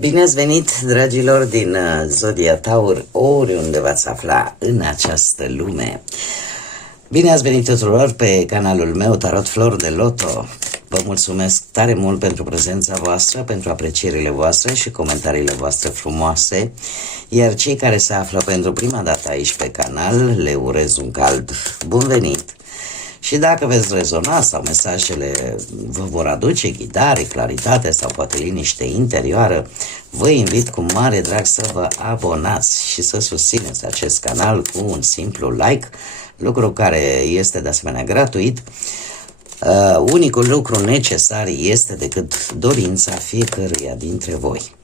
Bine ați venit, dragilor din Zodia Taur, oriunde v-ați afla în această lume. Bine ați venit tuturor pe canalul meu Tarot Flor de Loto. Vă mulțumesc tare mult pentru prezența voastră, pentru aprecierile voastre și comentariile voastre frumoase. Iar cei care se află pentru prima dată aici pe canal, le urez un cald bun venit. Și dacă veți rezona sau mesajele vă vor aduce ghidare, claritate sau poate liniște interioară, vă invit cu mare drag să vă abonați și să susțineți acest canal cu un simplu like, lucru care este de asemenea gratuit. Unicul lucru necesar este decât dorința fiecăruia dintre voi.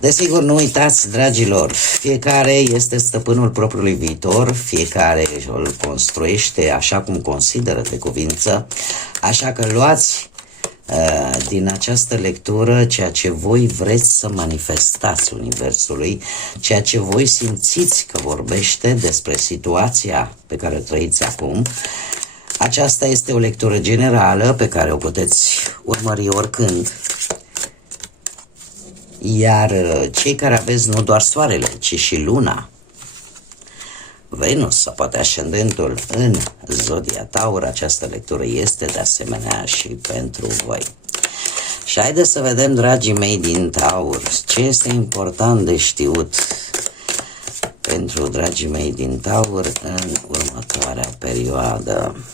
Desigur, nu uitați, dragilor, fiecare este stăpânul propriului viitor, fiecare îl construiește așa cum consideră de cuvință, așa că luați din această lectură ceea ce voi vreți să manifestați Universului, ceea ce voi simțiți că vorbește despre situația pe care o trăiți acum. Aceasta este o lectură generală pe care o puteți urmări oricând. Iar cei care aveți nu doar soarele, ci și luna, Venus sau poate ascendentul în Zodia Taur, această lectură este de asemenea și pentru voi. Și haideți să vedem, dragii mei din Taur, ce este important de știut pentru dragii mei din Taur în următoarea perioadă.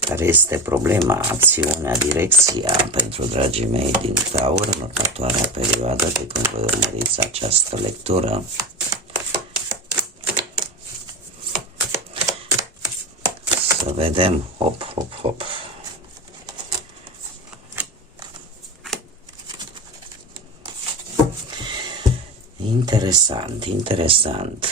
Care este problema, acțiunea, direcția pentru dragii mei din Taur în următoarea perioadă de când voi urmăriți această lectură. Să vedem, hop, hop, hop. Interesant, interesant.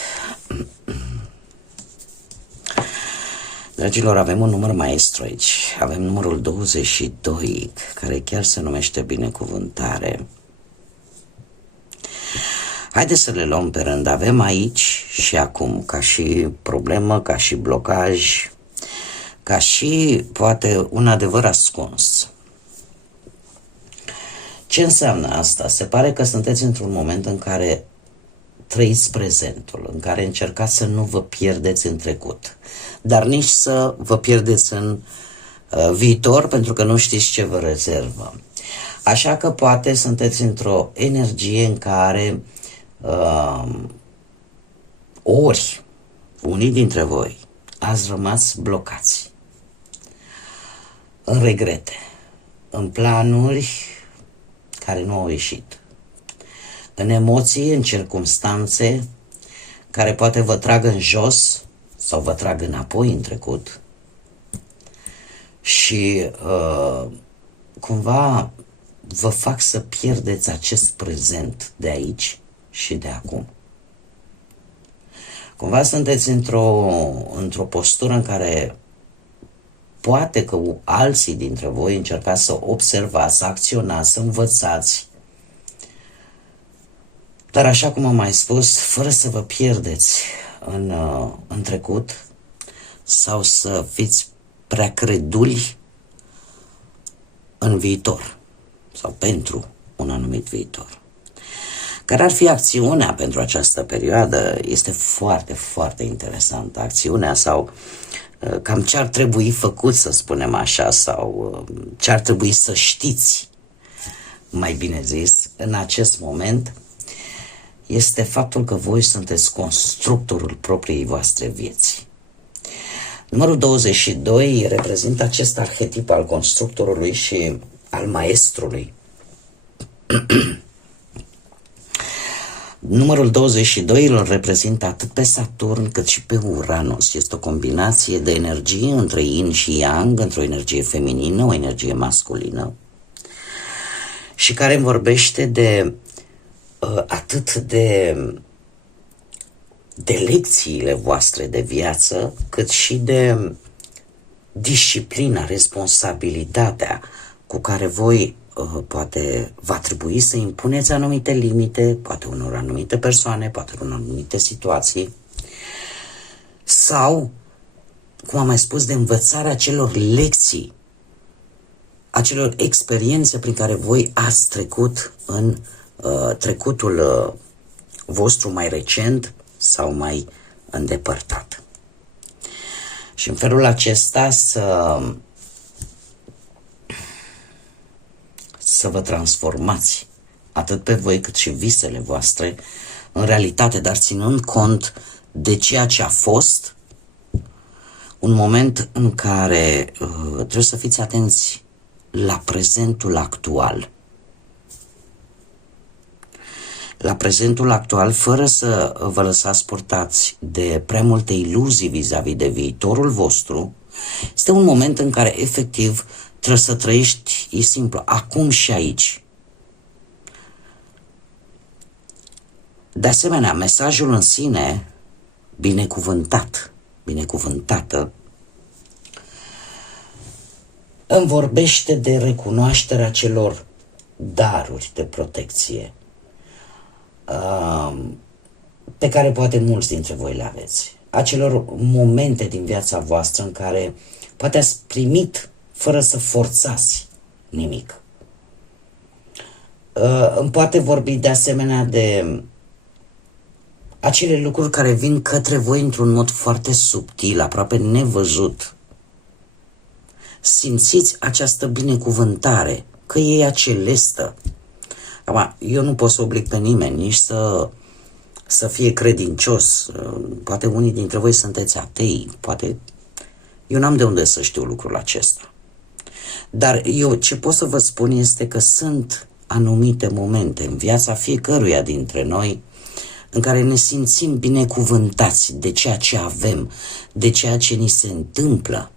Dragilor, avem un număr maestru aici, avem numărul 22, care chiar se numește binecuvântare. Haideți să le luăm pe rând, avem aici și acum, ca și problemă, ca și blocaj, ca și poate un adevăr ascuns. Ce înseamnă asta? Se pare că sunteți într-un moment în care trăiți prezentul, în care încercați să nu vă pierdeți în trecut, dar nici să vă pierdeți în viitor, pentru că nu știți ce vă rezervă. Așa că poate sunteți într-o energie în care ori unii dintre voi ați rămas blocați în regrete, în planuri care nu au ieșit, în emoții, în circumstanțe care poate vă trag în jos sau vă trag înapoi în trecut și cumva vă fac să pierdeți acest prezent de aici și de acum. Cumva sunteți într-o postură în care poate că alții dintre voi încercați să observați, să acționați, să învățați, dar așa cum am mai spus, fără să vă pierdeți în trecut sau să fiți prea creduli în viitor sau pentru un anumit viitor. Care ar fi acțiunea pentru această perioadă? Este foarte, foarte interesantă acțiunea sau cam ce ar trebui făcut, să spunem așa, sau ce ar trebui să știți, mai bine zis, în acest moment, este faptul că voi sunteți constructorul propriei voastre vieți. Numărul 22 reprezintă acest arhetip al constructorului și al maestrului. Numărul 22 îl reprezintă atât pe Saturn cât și pe Uranus. Este o combinație de energie între Yin și Yang, între o energie feminină, o energie masculină, și care îmi vorbește de atât de lecțiile voastre de viață, cât și de disciplina, responsabilitatea cu care voi poate va trebui să impuneți anumite limite, poate unor anumite persoane, poate unor anumite situații, sau, cum am mai spus, de învățarea celor lecții acelor experiențe prin care voi ați trecut în trecutul vostru mai recent sau mai îndepărtat. Și în felul acesta să vă transformați atât pe voi cât și visele voastre în realitate, dar ținând cont de ceea ce a fost, un moment în care trebuie să fiți atenți la prezentul actual. La prezentul actual, fără să vă lăsați purtați de prea multe iluzii vis-a-vis de viitorul vostru, este un moment în care efectiv trebuie să trăiești, e simplu, acum și aici. De asemenea, mesajul în sine, binecuvântată, îmi vorbește de recunoașterea celor daruri de protecție pe care poate mulți dintre voi le aveți. Acelor momente din viața voastră în care poate ați primit fără să forțați nimic. Îmi poate vorbi de asemenea de acele lucruri care vin către voi într-un mod foarte subtil, aproape nevăzut. Simțiți această binecuvântare, că e ea celestă. Acum, eu nu pot să oblig pe nimeni, nici să fie credincios. Poate unii dintre voi sunteți atei, poate eu n-am de unde să știu lucrul acesta. Dar eu ce pot să vă spun este că sunt anumite momente în viața fiecăruia dintre noi în care ne simțim binecuvântați de ceea ce avem, de ceea ce ni se întâmplă,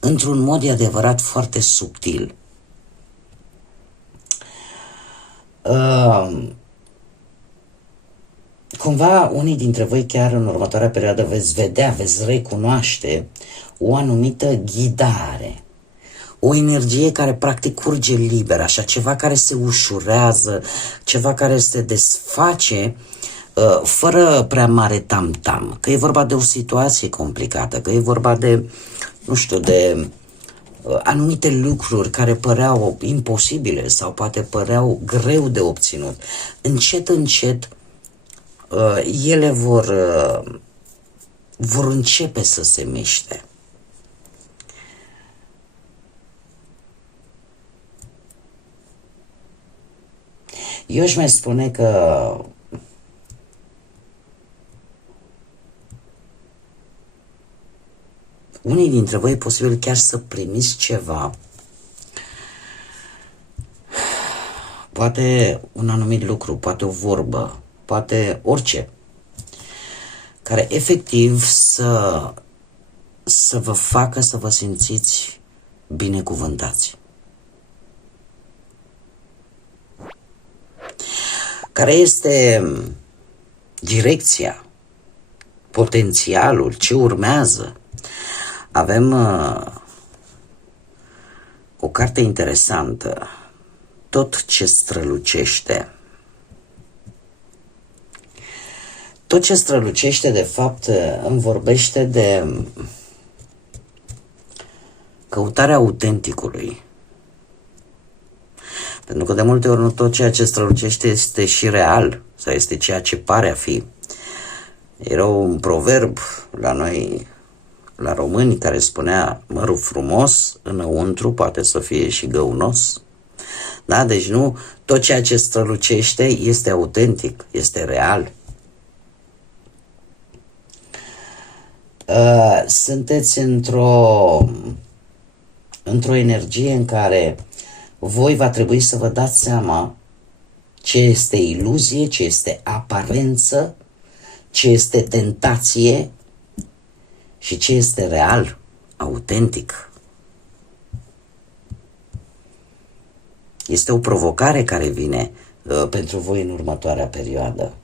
într-un mod adevărat foarte subtil. Cumva unii dintre voi chiar în următoarea perioadă veți vedea, veți recunoaște o anumită ghidare, o energie care practic curge liber, așa, ceva care se ușurează, ceva care se desface fără prea mare tam-tam, că e vorba de o situație complicată, că e vorba de, nu știu, de anumite lucruri care păreau imposibile sau poate păreau greu de obținut. Încet, încet, ele vor începe să se miște. Eu aș mai spune că unii dintre voi posibil chiar să primiți ceva, poate un anumit lucru, poate o vorbă, poate orice, care efectiv să vă facă să vă simțiți binecuvântați. Care este direcția, potențialul, ce urmează? Avem o carte interesantă, Tot ce strălucește. Tot ce strălucește, de fapt, îmi vorbește de căutarea autenticului. Pentru că de multe ori nu tot ceea ce strălucește este și real, sau este ceea ce pare a fi. Era un proverb la noi, la români, care spunea: mărul frumos înăuntru poate să fie și găunos. Da? Deci nu tot ceea ce strălucește este autentic, este real. Sunteți într-o energie în care voi va trebui să vă dați seama ce este iluzie, ce este aparență, ce este tentație și ce este real, autentic. Este o provocare care vine pentru voi în următoarea perioadă.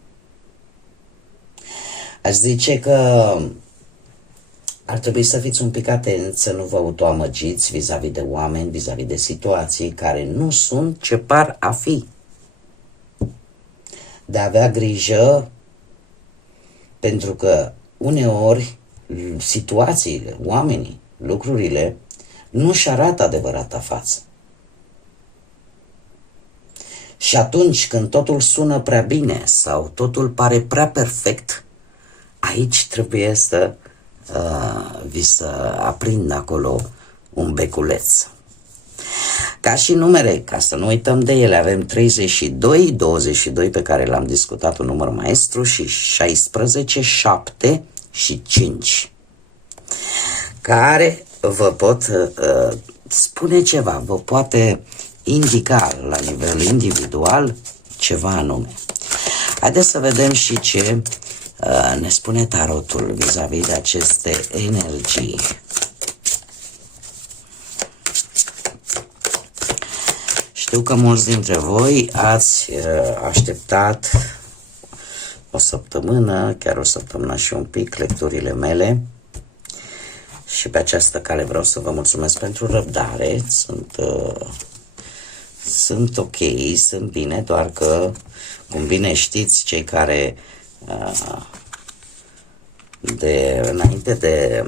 Aș zice că ar trebui să fiți un pic atenți să nu vă autoamăgiți vis-a-vis de oameni, vis-a-vis de situații care nu sunt ce par a fi. De a avea grijă, pentru că uneori situațiile, oamenii, lucrurile nu-și arată adevărata față. Și atunci când totul sună prea bine sau totul pare prea perfect, aici trebuie să vi să aprind acolo un beculeț. Ca și numere, ca să nu uităm de ele, avem 32, 22 pe care l-am discutat, un număr maestru, și 16, 7 și 5, care vă pot spune ceva, vă poate indica la nivel individual ceva anume. Haideți să vedem și ce ne spune tarotul vis-a-vis de aceste energii. Știu că mulți dintre voi ați așteptat o săptămână, chiar o săptămână și un pic, lecturile mele. Și pe această cale vreau să vă mulțumesc pentru răbdare. Sunt ok, sunt bine, doar că, cum bine știți, cei care înainte de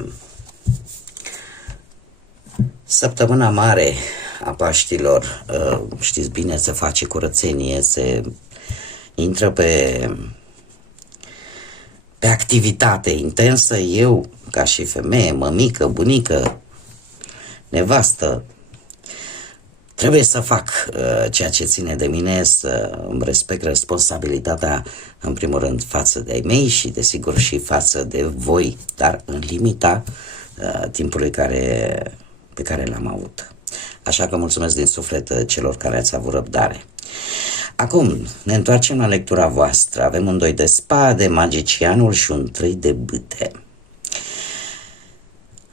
săptămâna mare a Paștilor, știți bine, se face curățenie, se intră pe activitate intensă. Eu, ca și femeie, mămică, bunică, nevastă, trebuie să fac ceea ce ține de mine, să îmi respect responsabilitatea, în primul rând, față de ai mei și, desigur, și față de voi, dar în limita timpului pe care l-am avut. Așa că mulțumesc din suflet celor care ați avut răbdare. Acum ne întoarcem la lectura voastră. Avem un 2 de spade, magicianul, și un 3 de bâte.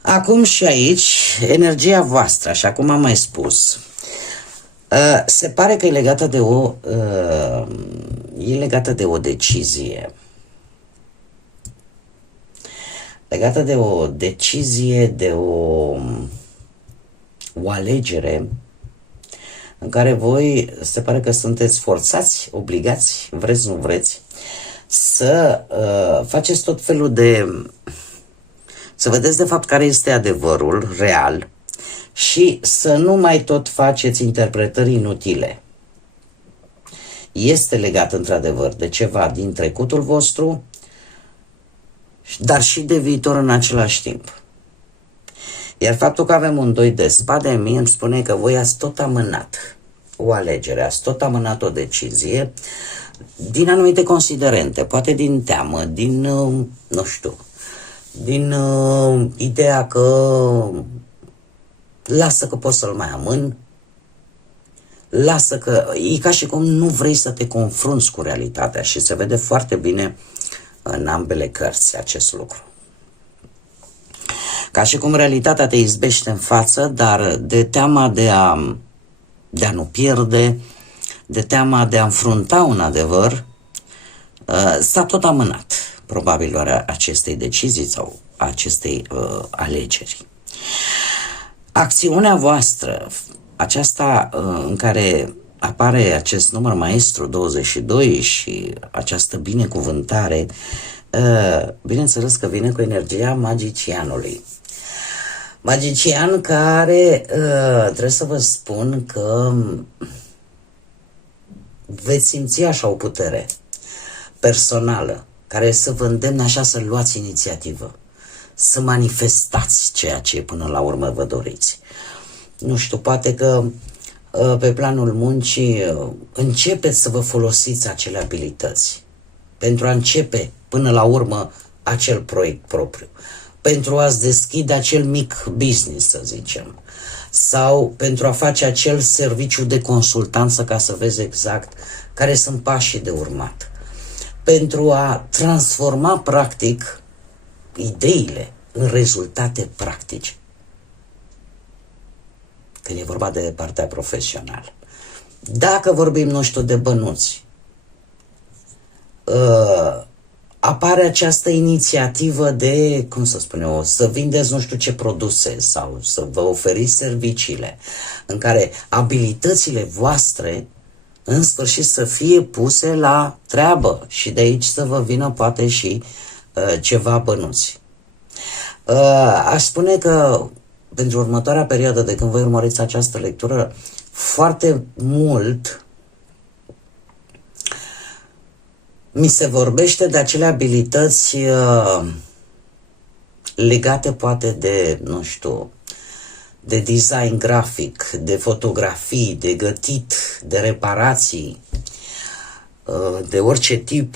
Acum și aici, energia voastră, așa cum am mai spus, se pare că e legată de o decizie. Legată de o decizie, de o alegere în care voi se pare că sunteți forțați, obligați, vreți, nu vreți, să faceți tot felul să vedeți de fapt care este adevărul real și să nu mai tot faceți interpretări inutile. Este legat într-adevăr de ceva din trecutul vostru, dar și de viitor în același timp. Iar faptul că avem un 2 de spade, mie îmi spune că voi ați tot amânat o alegere, ați tot amânat o decizie din anumite considerente, poate din teamă, din, nu știu, din ideea că lasă că poți să-l mai amân, lasă că e ca și cum nu vrei să te confrunți cu realitatea și se vede foarte bine în ambele cărți acest lucru. Ca și cum realitatea te izbește în față, dar de teama de a nu pierde, de teama de a înfrunta un adevăr, s-a tot amânat probabil luarea acestei decizii sau acestei alegeri. Acțiunea voastră, aceasta în care apare acest număr maestru 22 și această binecuvântare, bineînțeles că vine cu energia magicianului. Magician care, trebuie să vă spun că veți simți așa o putere personală care să vă îndemne așa să luați inițiativă, să manifestați ceea ce până la urmă vă doriți. Nu știu, poate că pe planul muncii începeți să vă folosiți acele abilități pentru a începe până la urmă acel proiect propriu, pentru a-ți deschide acel mic business, să zicem, sau pentru a face acel serviciu de consultanță ca să vezi exact care sunt pașii de urmat, pentru a transforma practic ideile în rezultate practice. Când e vorba de partea profesională. Dacă vorbim, nu știu, de bănuți, apare această inițiativă de, cum să spun eu, să vindeți nu știu ce produse sau să vă oferiți serviciile în care abilitățile voastre în sfârșit să fie puse la treabă și de aici să vă vină poate și ceva bănuți. Aș spune că pentru următoarea perioadă de când voi urmăriți această lectură, foarte mult Mi se vorbește de acele abilități legate poate de, nu știu, de design grafic, de fotografii, de gătit, de reparații, de orice tip,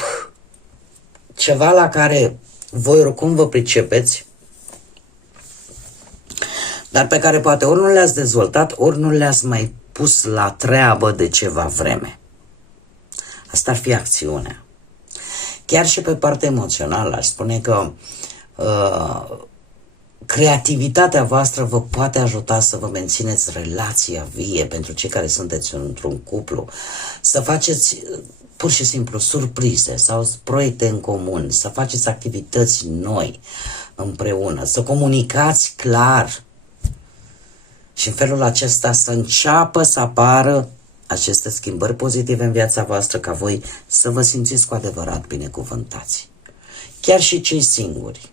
ceva la care voi oricum vă pricepeți, dar pe care poate ori nu le-ați dezvoltat, ori nu le-ați mai pus la treabă de ceva vreme. Asta ar fi acțiunea. Chiar și pe partea emoțională, aș spune că creativitatea voastră vă poate ajuta să vă mențineți relația vie pentru cei care sunteți într-un cuplu, să faceți pur și simplu surprize sau proiecte în comun, să faceți activități noi împreună, să comunicați clar și în felul acesta să înceapă să apară aceste schimbări pozitive în viața voastră, ca voi să vă simțiți cu adevărat binecuvântați. Chiar și cei singuri.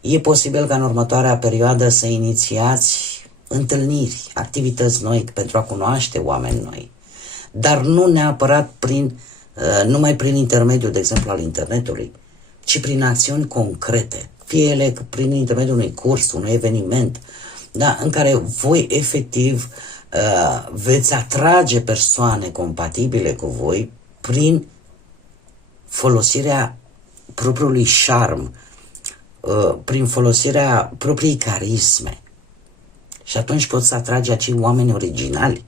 E posibil ca în următoarea perioadă să inițiați întâlniri, activități noi pentru a cunoaște oameni noi, dar nu neapărat numai prin intermediul, de exemplu, al internetului, ci prin acțiuni concrete, fie ele prin intermediul unui curs, unui eveniment, da, în care voi efectiv veți atrage persoane compatibile cu voi prin folosirea propriului șarm, prin folosirea propriei carisme. Și atunci poți să atragi acei oameni originali,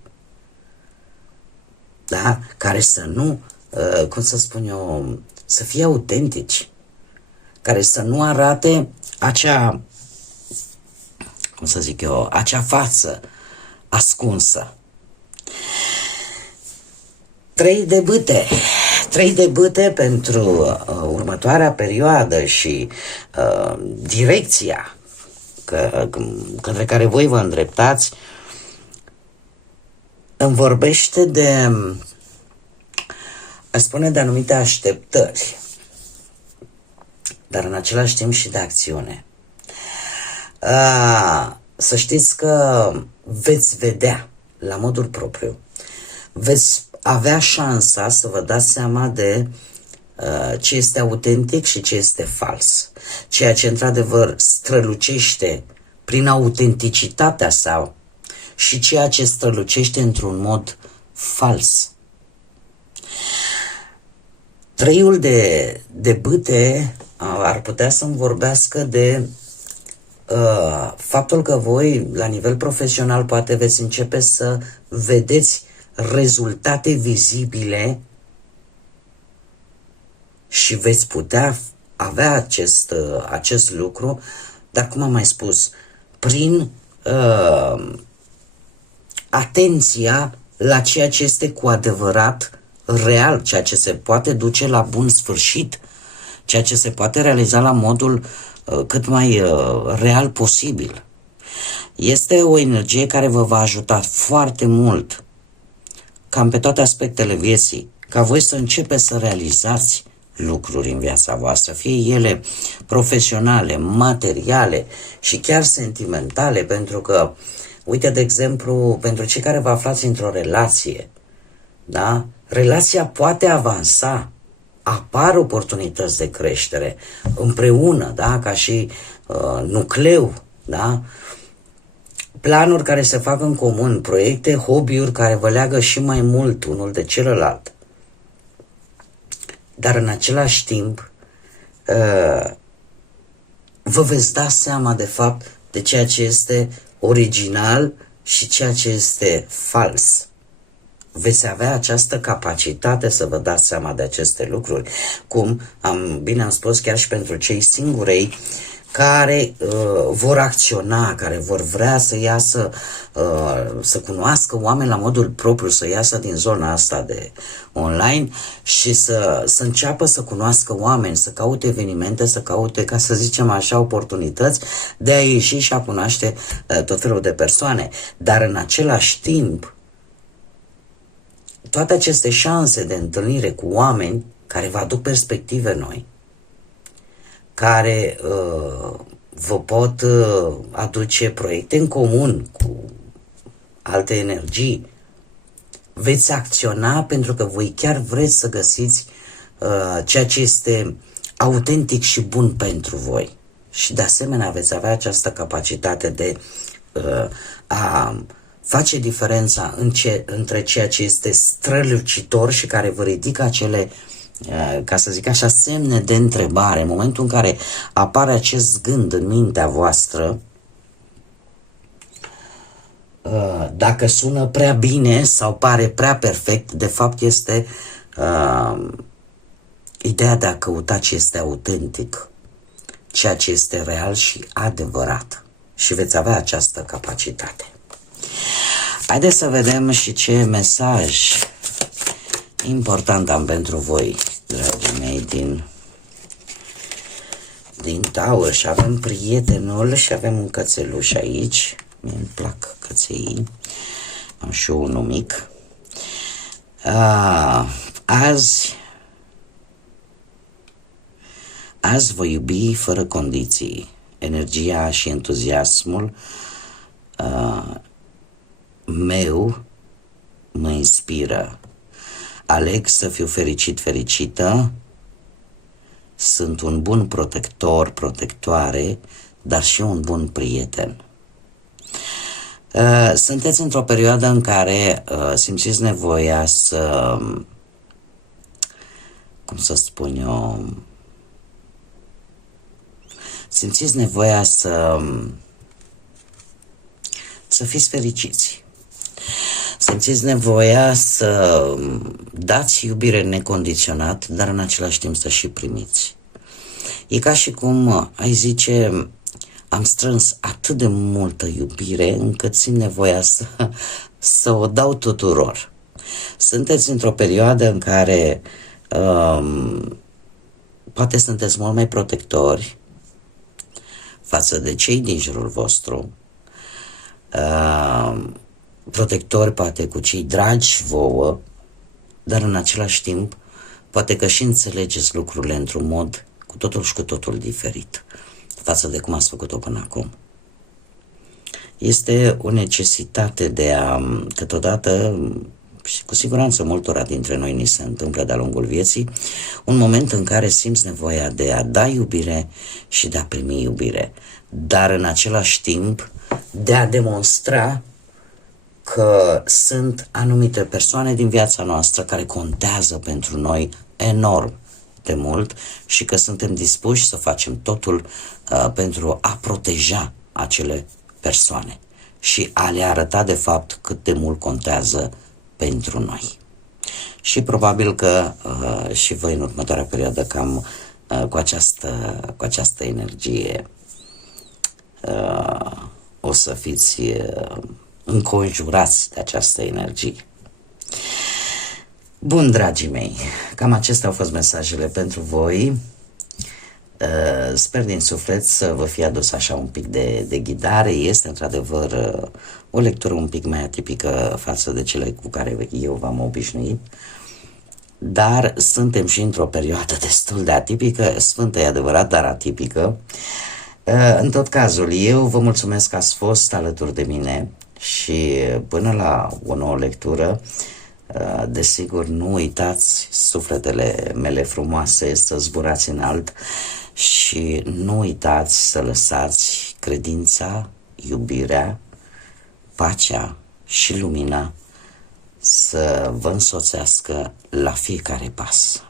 da? Care să nu, cum să spun eu, să fie autentici, care să nu arate acea, cum să zic eu, acea față ascunsă. 3 de bâte. 3 de bâte pentru următoarea perioadă și direcția către care voi vă îndreptați îmi vorbește de, aș spune, de anumite așteptări, dar în același timp și de acțiune. Să știți că veți vedea la modul propriu, veți avea șansa să vă dați seama de ce este autentic și ce este fals. Ceea ce într-adevăr strălucește prin autenticitatea sa și ceea ce strălucește într-un mod fals. 3 de bâte ar putea să-mi vorbească de faptul că voi, la nivel profesional, poate veți începe să vedeți rezultate vizibile și veți putea avea acest lucru, dar cum am mai spus, prin atenția la ceea ce este cu adevărat real, ceea ce se poate duce la bun sfârșit, ceea ce se poate realiza la modul cât mai real posibil. Este o energie care vă va ajuta foarte mult, cam pe toate aspectele vieții, ca voi să începeți să realizați lucruri în viața voastră, fie ele profesionale, materiale și chiar sentimentale, pentru că, uite, de exemplu, pentru cei care vă aflați într-o relație, da? Relația poate avansa, apar oportunități de creștere împreună, da? Ca și nucleu, da? Planuri care se fac în comun, proiecte, hobby-uri care vă leagă și mai mult unul de celălalt. Dar în același timp vă veți da seama de fapt de ceea ce este original și ceea ce este fals. Veți avea această capacitate să vă dați seama de aceste lucruri, cum bine am spus, chiar și pentru cei singurei care vor acționa, care vor vrea să iasă, să cunoască oameni la modul propriu, să iasă din zona asta de online și să înceapă să cunoască oameni, să caute evenimente, să caute, ca să zicem așa, oportunități de a ieși și a cunoaște tot felul de persoane. Dar în același timp, toate aceste șanse de întâlnire cu oameni care vă aduc perspective noi, care vă pot aduce proiecte în comun cu alte energii, veți acționa pentru că voi chiar vreți să găsiți ceea ce este autentic și bun pentru voi. Și de asemenea veți avea această capacitate de a face diferența între ceea ce este strălucitor și care vă ridică acele, ca să zic așa, semne de întrebare. În momentul în care apare acest gând în mintea voastră, dacă sună prea bine sau pare prea perfect, de fapt este ideea de a căuta ce este autentic, ceea ce este real și adevărat. Și veți avea această capacitate. Haideți să vedem și ce mesaj important am pentru voi, dragii mei, din Taur. Și avem prietenul și avem un cățeluș aici. Mie îmi plac căței. Am și eu unul mic. Azi voi iubi fără condiții. Energia și entuziasmul meu mă inspiră. Aleg să fiu fericit, fericită. Sunt un bun protector, protectoare, dar și un bun prieten. Sunteți într-o perioadă în care simțiți nevoia să, cum să spun eu, simțiți nevoia să fiți fericiți. Simțiți nevoia să dați iubire necondiționat, dar în același timp să și primiți. E ca și cum ai zice, am strâns atât de multă iubire încât simt nevoia să o dau tuturor. Sunteți într-o perioadă în care poate sunteți mult mai protectori față de cei din jurul vostru, protectori poate cu cei dragi vouă, dar în același timp poate că și înțelegeți lucrurile într-un mod cu totul și cu totul diferit față de cum ați făcut-o până acum. Este o necesitate de a, câteodată, și cu siguranță multora dintre noi ni se întâmplă de-a lungul vieții, un moment în care simți nevoia de a da iubire și de a primi iubire, dar în același timp de a demonstra că sunt anumite persoane din viața noastră care contează pentru noi enorm de mult și că suntem dispuși să facem totul pentru a proteja acele persoane și a le arăta de fapt cât de mult contează pentru noi. Și probabil că și voi în următoarea perioadă cam cu această energie o să fiți înconjurați de această energie. Bun, dragii mei, cam acestea au fost mesajele pentru voi. Sper din suflet să vă fie adus așa un pic de ghidare. Este într-adevăr o lectură un pic mai atipică față de cele cu care eu v-am obișnuit, dar suntem și într-o perioadă destul de atipică, sfântă e adevărat, dar atipică. În tot cazul, eu vă mulțumesc că ați fost alături de mine și până la o nouă lectură, desigur, nu uitați sufletele mele frumoase să zburați înalt și nu uitați să lăsați credința, iubirea, pacea și lumina să vă însoțească la fiecare pas.